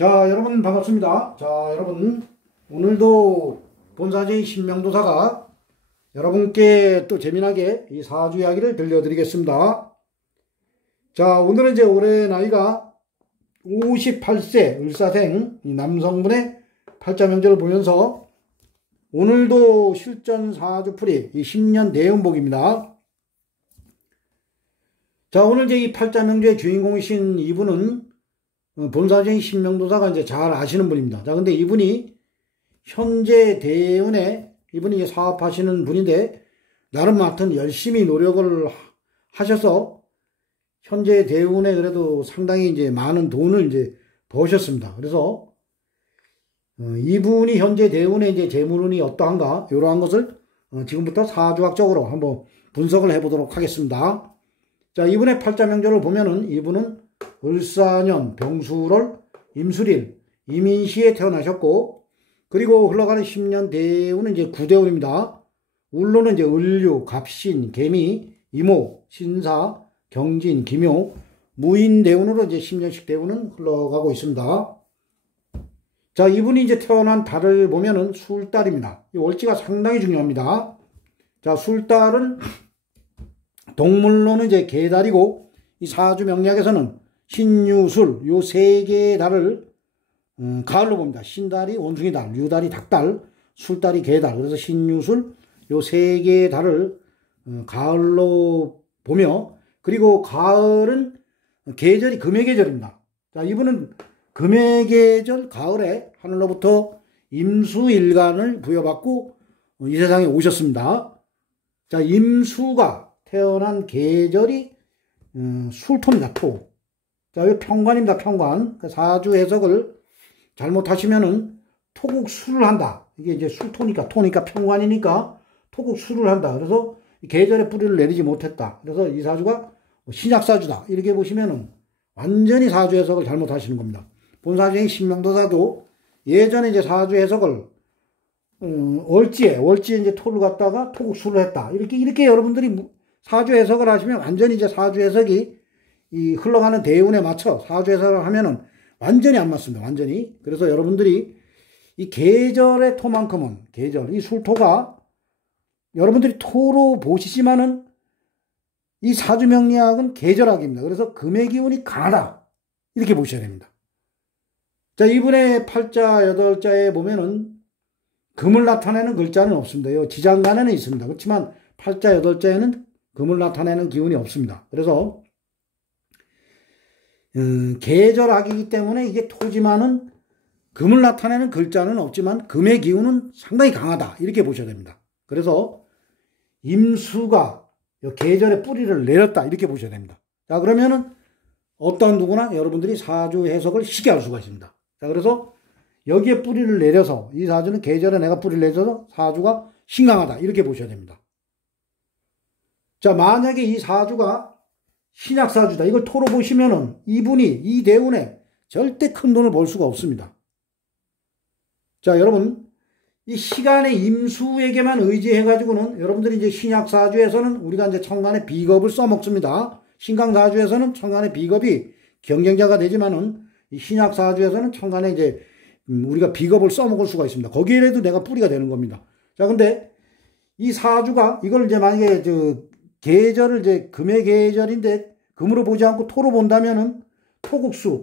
자, 여러분 반갑습니다. 자, 여러분 오늘도 본사제의 신명도사가 여러분께 또 재미나게 이 사주 이야기를 들려드리겠습니다. 자, 오늘은 이제 올해 나이가 58세 을사생 이 남성분의 팔자명제를 보면서 오늘도 실전 사주풀이 이 10년 대운복입니다. 자, 오늘 이제 이 팔자명제의 주인공이신 이분은 본사제의 신명도사가 이제 잘 아시는 분입니다. 자, 근데 이분이 현재 대운에 이분이 사업하시는 분인데 나름 하여튼 열심히 노력을 하셔서 현재 대운에 그래도 상당히 이제 많은 돈을 이제 버셨습니다. 그래서 이분이 현재 대운에 이제 재물운이 어떠한가 이러한 것을 지금부터 사주학적으로 한번 분석을 해보도록 하겠습니다. 자, 이분의 팔자명제를 보면은 이분은 을사년 병술월 임술일 이민시에 태어나셨고, 그리고 흘러가는 10년 대운은 이제 구대운입니다. 울로는 이제 을류, 갑신, 개미, 이모, 신사, 경진, 기묘, 무인 대운으로 이제 10년씩 대운은 흘러가고 있습니다. 자, 이분이 이제 태어난 달을 보면은 술달입니다. 이 월지가 상당히 중요합니다. 자, 술달은 동물로는 이제 개달이고, 이 사주 명리학에서는 신유술 요 세 개의 달을 가을로 봅니다. 신달이 원숭이달, 유달이 닭달, 술달이 개달. 그래서 신유술 요 세 개의 달을 가을로 보며, 그리고 가을은 계절이 금의 계절입니다. 자, 이분은 금의 계절 가을에 하늘로부터 임수일간을 부여받고 이 세상에 오셨습니다. 자, 임수가 태어난 계절이 술토입니다. 토. 자, 여기 평관입니다. 평관. 사주 해석을 잘못하시면은 토국수를 한다. 이게 이제 술토니까, 토니까 평관이니까 토국수를 한다. 그래서 계절의 뿌리를 내리지 못했다. 그래서 이 사주가 신약사주다. 이렇게 보시면은 완전히 사주 해석을 잘못하시는 겁니다. 본사주의 신명도사도 예전에 이제 사주 해석을 월지에 이제 토를 갖다가 토국수를 했다. 이렇게 여러분들이 사주 해석을 하시면 완전히 이제 사주 해석이 이 흘러가는 대운에 맞춰 사주 해석을 하면은 완전히 안 맞습니다. 완전히. 그래서 여러분들이 이 계절의 토만큼은 계절, 이 술토가 여러분들이 토로 보시지만은 이 사주 명리학은 계절학입니다. 그래서 금의 기운이 강하다. 이렇게 보셔야 됩니다. 자, 이분의 팔자 8자에 보면은 금을 나타내는 글자는 없습니다. 요 지장간에는 있습니다. 그렇지만 팔자 8자에는 금을 나타내는 기운이 없습니다. 그래서 계절학이기 때문에 이게 토지만은 금을 나타내는 글자는 없지만 금의 기운은 상당히 강하다. 이렇게 보셔야 됩니다. 그래서 임수가 계절의 뿌리를 내렸다. 이렇게 보셔야 됩니다. 자, 그러면은 어떤 누구나 여러분들이 사주 해석을 쉽게 할 수가 있습니다. 자, 그래서 여기에 뿌리를 내려서 이 사주는 계절에 내가 뿌리를 내려서 사주가 신강하다. 이렇게 보셔야 됩니다. 자, 만약에 이 사주가 신약사주다. 이걸 토로 보시면은 이분이 이 대운에 절대 큰 돈을 벌 수가 없습니다. 자, 여러분, 이 시간의 임수에게만 의지해가지고는 여러분들이 이제 신약사주에서는 우리가 이제 천간의 비겁을 써먹습니다. 신강사주에서는 천간의 비겁이 경쟁자가 되지만은 이 신약사주에서는 천간에 이제 우리가 비겁을 써먹을 수가 있습니다. 거기에라도 내가 뿌리가 되는 겁니다. 자, 근데 이 사주가 이걸 이제 만약에 계절을 이제 금의 계절인데 금으로 보지 않고 토로 본다면은 토국수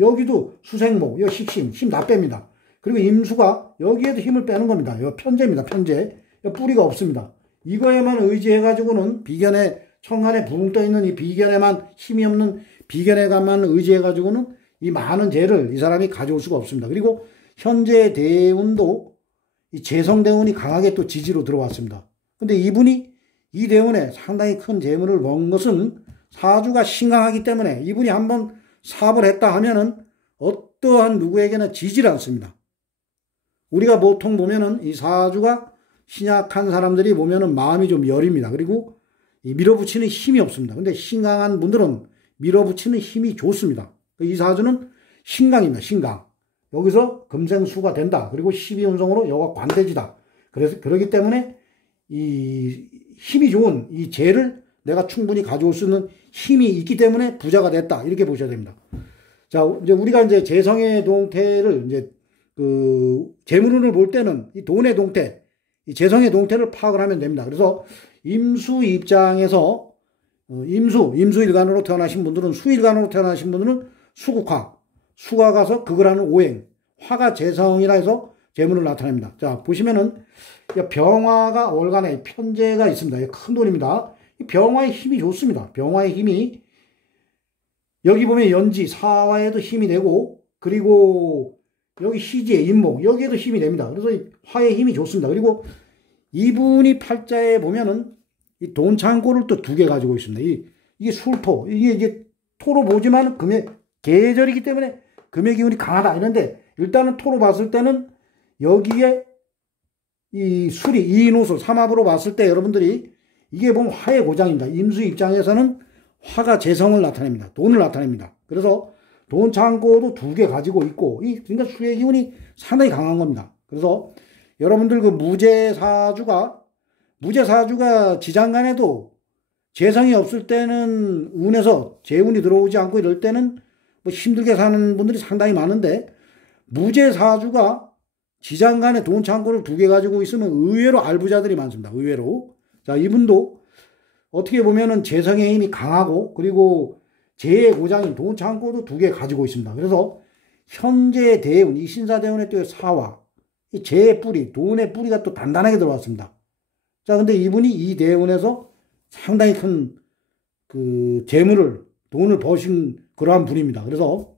여기도 수생목, 여 식신 힘 다 뺍니다. 그리고 임수가 여기에도 힘을 빼는 겁니다. 여 편재입니다. 편재. 여 뿌리가 없습니다. 이거에만 의지해 가지고는 비견에 천간에 붕 떠 있는 이 비견에만 힘이 없는 비견에만 의지해 가지고는 이 많은 재를 이 사람이 가져올 수가 없습니다. 그리고 현재 대운도 이 재성대운이 강하게 또 지지로 들어왔습니다. 근데 이분이 이 대운에 상당히 큰 재물을 번 것은 사주가 신강하기 때문에 이분이 한번 사업을 했다 하면은 어떠한 누구에게나 지질 않습니다. 우리가 보통 보면은 이 사주가 신약한 사람들이 보면은 마음이 좀 여립니다. 그리고 이 밀어붙이는 힘이 없습니다. 근데 신강한 분들은 밀어붙이는 힘이 좋습니다. 이 사주는 신강입니다. 신강. 여기서 금생수가 된다. 그리고 12운성으로 여가 관대지다. 그래서 그러기 때문에 이 힘이 좋은 이 재를 내가 충분히 가져올 수 있는 힘이 있기 때문에 부자가 됐다. 이렇게 보셔야 됩니다. 자, 이제 우리가 이제 재성의 동태를 이제 그 재물운을 볼 때는 이 돈의 동태, 이 재성의 동태를 파악을 하면 됩니다. 그래서 임수 입장에서 임수일간으로 태어나신 분들은, 수일간으로 태어나신 분들은 수국화, 수가 가서 극을 하는 오행, 화가 재성이라 해서 재물을 나타냅니다. 자, 보시면은 병화가 월간에 편재가 있습니다. 큰 돈입니다. 이 병화의 힘이 좋습니다. 병화의 힘이 여기 보면 연지, 사화에도 힘이 되고, 그리고 여기 시지에 인목, 여기에도 힘이 됩니다. 그래서 화의 힘이 좋습니다. 그리고 이분이 팔자에 보면은 이 돈창고를 또 2개 가지고 있습니다. 이게 술토, 이게 토로 보지만 금의 계절이기 때문에 금의 기운이 강하다 이런데, 일단은 토로 봤을 때는 여기에 이 술이 이인호술 삼합으로 봤을 때 여러분들이 이게 보면 화의 고장입니다. 임수 입장에서는 화가 재성을 나타냅니다. 돈을 나타냅니다. 그래서 돈 창고도 2개 가지고 있고, 그러니까 수의 기운이 상당히 강한 겁니다. 그래서 여러분들 그 무제사주가 지장간에도 재성이 없을 때는 운에서 재운이 들어오지 않고 이럴 때는 뭐 힘들게 사는 분들이 상당히 많은데, 무제사주가 지장간에 돈 창고를 2개 가지고 있으면 의외로 알부자들이 많습니다. 의외로. 자, 이분도 어떻게 보면은 재성의 힘이 강하고, 그리고 재의 고장인 돈 창고도 2개 가지고 있습니다. 그래서 현재 대운, 이 신사대운의 또 사화, 이 재의 뿌리, 돈의 뿌리가 또 단단하게 들어왔습니다. 자, 근데 이분이 이 대운에서 상당히 큰 그 재물을, 돈을 버신 그러한 분입니다. 그래서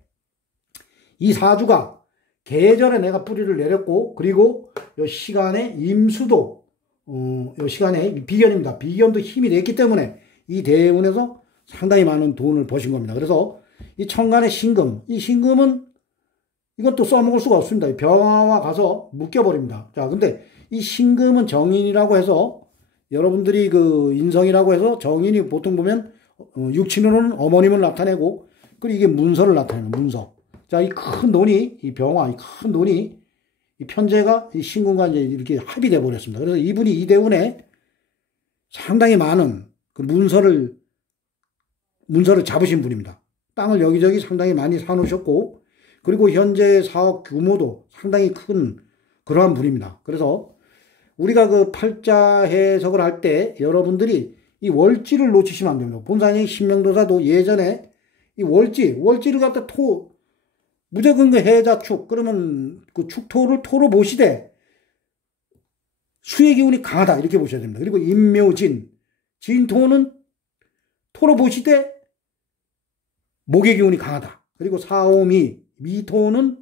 이 사주가 계절에 내가 뿌리를 내렸고, 그리고 이 시간에 임수도 이 시간에 비견입니다. 비견도 힘이 됐기 때문에 이 대운에서 상당히 많은 돈을 버신 겁니다. 그래서 이 천간의 신금, 이 신금은 이것도 써먹을 수가 없습니다. 병화와 가서 묶여버립니다. 자, 근데 이 신금은 정인이라고 해서, 여러분들이 그 인성이라고 해서 정인이 보통 보면 육친으로는 어머님을 나타내고, 그리고 이게 문서를 나타내는 문서. 자, 이 큰 돈이, 이 병화, 이 큰 돈이, 이 편재가 이 신금과 이제 이렇게 합의돼 버렸습니다. 그래서 이분이 이 대운에 상당히 많은 그 문서를 잡으신 분입니다. 땅을 여기저기 상당히 많이 사놓으셨고, 그리고 현재 사업 규모도 상당히 큰 그러한 분입니다. 그래서 우리가 그 팔자 해석을 할 때 여러분들이 이 월지를 놓치시면 안 됩니다. 본산의 신명도사도 예전에 이 월지를 갖다 무조건 그 해자축, 그러면 그 축토를 토로 보시되 수의 기운이 강하다 이렇게 보셔야 됩니다. 그리고 임묘진, 진토는 토로 보시되 목의 기운이 강하다. 그리고 사오미, 미토는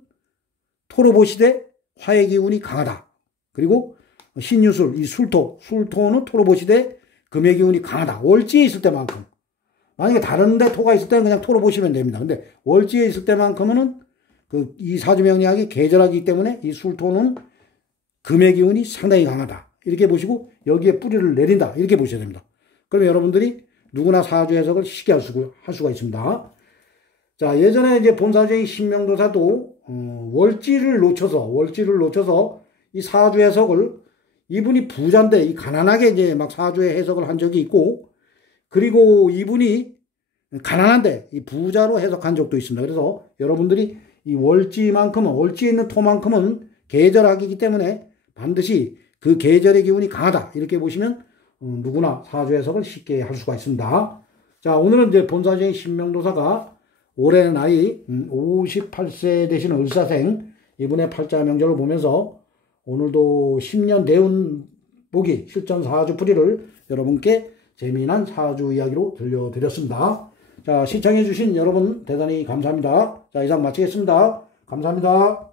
토로 보시되 화의 기운이 강하다. 그리고 신유술, 이 술토는 토로 보시되 금의 기운이 강하다. 월지에 있을 때만큼. 만약에 다른데 토가 있을 때는 그냥 토로 보시면 됩니다. 근데 월지에 있을 때만큼은 이 사주명리학이 계절하기 때문에 이 술토는 금의 기운이 상당히 강하다. 이렇게 보시고 여기에 뿌리를 내린다. 이렇게 보셔야 됩니다. 그러면 여러분들이 누구나 사주 해석을 쉽게 할 수가 있습니다. 자, 예전에 이제 본사주의 신명도사도 월지를 놓쳐서 이 사주 해석을, 이분이 부자인데 이 가난하게 이제 막 사주의 해석을 한 적이 있고, 그리고 이분이 가난한데 이 부자로 해석한 적도 있습니다. 그래서 여러분들이 이 월지에 있는 토만큼은 계절학이기 때문에 반드시 그 계절의 기운이 강하다 이렇게 보시면 누구나 사주 해석을 쉽게 할 수가 있습니다. 자, 오늘은 이제 본사주의 신명도사가 올해 나이 58세 되시는 을사생, 이분의 팔자 명절을 보면서 오늘도 10년 대운 보기 실전 사주 풀이를 여러분께 재미난 사주 이야기로 들려드렸습니다. 자, 시청해주신 여러분 대단히 감사합니다. 자, 이상 마치겠습니다. 감사합니다.